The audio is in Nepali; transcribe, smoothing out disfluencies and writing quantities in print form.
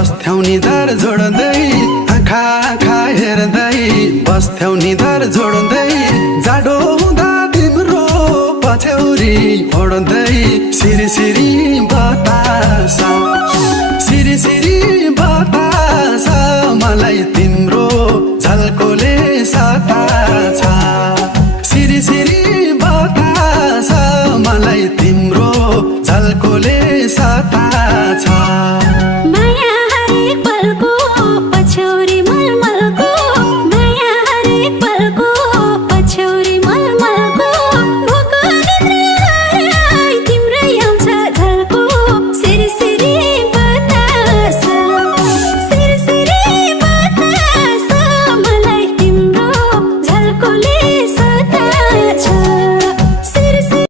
बस्थ्यौ निधार जोड्दै आँखा आँखा हेर्दै बस्थ्यौ निधार जोड्दै जाडो हुँदा तिम्रो पछ्यौरी ओड्दै सिरी सिरी बतास सिरी सिरी बतास मलाई तिम्रो झल्कोले सताछ सिरी सिरी बतास मलाई तिम्रो झल्कोले